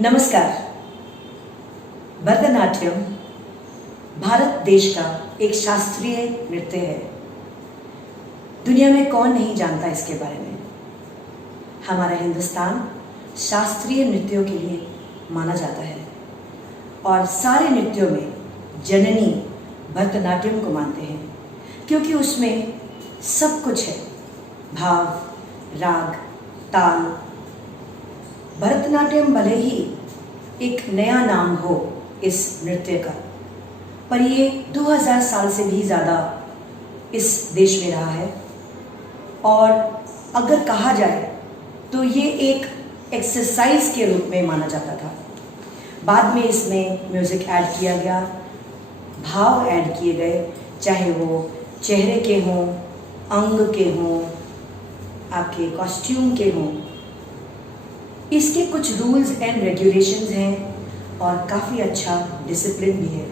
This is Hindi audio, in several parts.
नमस्कार। भरतनाट्यम भारत देश का एक शास्त्रीय नृत्य है। दुनिया में कौन नहीं जानता इसके बारे में। हमारा हिंदुस्तान शास्त्रीय नृत्यों के लिए माना जाता है और सारे नृत्यों में जननी भरतनाट्यम को मानते हैं, क्योंकि उसमें सब कुछ है, भाव, राग, ताल। भरतनाट्यम भले ही एक नया नाम हो इस नृत्य का, पर ये 2000 साल से भी ज़्यादा इस देश में रहा है। और अगर कहा जाए तो ये एक एक्सरसाइज के रूप में माना जाता था। बाद में इसमें म्यूज़िक ऐड किया गया, भाव ऐड किए गए, चाहे वो चेहरे के हों, अंग के हों, आपके कॉस्ट्यूम के हों। इसके कुछ रूल्स एंड रेगुलेशंस हैं और काफ़ी अच्छा डिसिप्लिन भी है।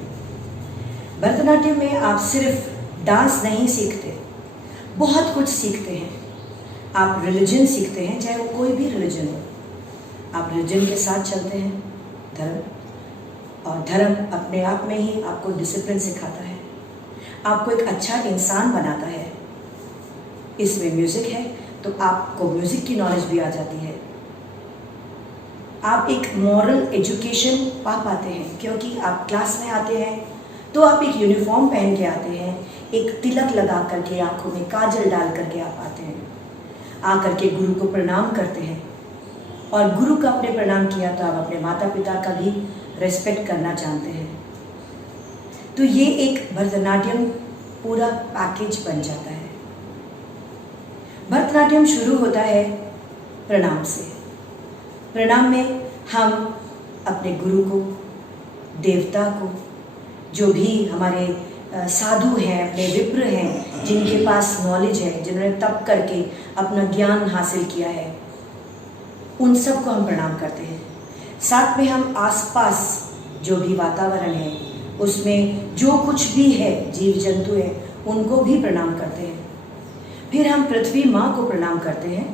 भरतनाट्यम में आप सिर्फ डांस नहीं सीखते, बहुत कुछ सीखते हैं। आप रिलीजन सीखते हैं, चाहे वो कोई भी रिलीजन हो। आप रिलीजन के साथ चलते हैं, धर्म, और धर्म अपने आप में ही आपको डिसिप्लिन सिखाता है, आपको एक अच्छा इंसान बनाता है। इसमें म्यूज़िक है तो आपको म्यूज़िक की नॉलेज भी आ जाती है। आप एक मॉरल एजुकेशन पा पाते हैं, क्योंकि आप क्लास में आते हैं तो आप एक यूनिफॉर्म पहन के आते हैं, एक तिलक लगा करके, आंखों में काजल डाल करके आप आते हैं। आकर के गुरु को प्रणाम करते हैं, और गुरु का आपने प्रणाम किया तो आप अपने माता पिता का भी रेस्पेक्ट करना जानते हैं। तो ये एक भरतनाट्यम पूरा पैकेज बन जाता है। भरतनाट्यम शुरू होता है प्रणाम से। प्रणाम में हम अपने गुरु को, देवता को, जो भी हमारे साधु हैं, अपने विप्र हैं, जिनके पास नॉलेज है, जिन्होंने तप करके अपना ज्ञान हासिल किया है, उन सबको हम प्रणाम करते हैं। साथ में हम आसपास जो भी वातावरण है, उसमें जो कुछ भी है, जीव जंतु है, उनको भी प्रणाम करते हैं। फिर हम पृथ्वी माँ को प्रणाम करते हैं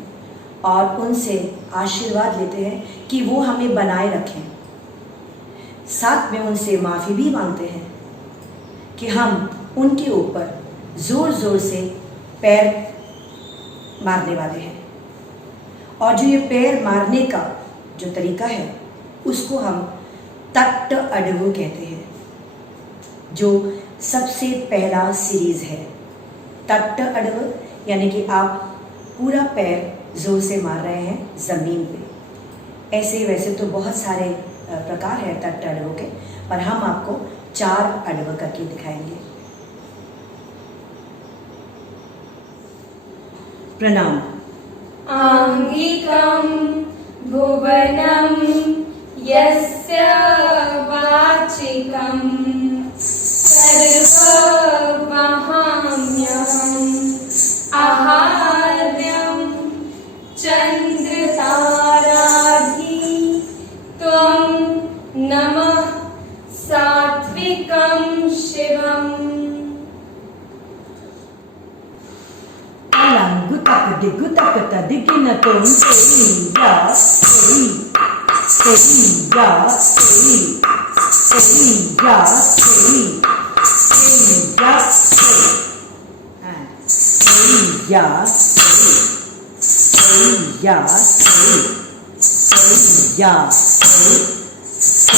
और उनसे आशीर्वाद लेते हैं कि वो हमें बनाए रखें। साथ में उनसे माफ़ी भी मांगते हैं कि हम उनके ऊपर ज़ोर ज़ोर से पैर मारने वाले हैं। और जो ये पैर मारने का जो तरीका है, उसको हम तट्ट अडवु कहते हैं, जो सबसे पहला सीरीज़ है। तट्ट अडवु यानी कि आप पूरा पैर जोर से मार रहे हैं ज़मीन पे। ऐसे वैसे तो बहुत सारे प्रकार हैं तट्ट अडवु के, पर हम आपको 4 अडव करके दिखाएंगे। प्रणाम। आंगिकं भुवनं यस्य वाचिकं सर्ववहाम्यहम् आहार्यं चन्द्रताराधि त्वं नमः सात्विकं शिवम्। अलंगुतक दिगुतक तदिगिन तुम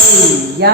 तेरिया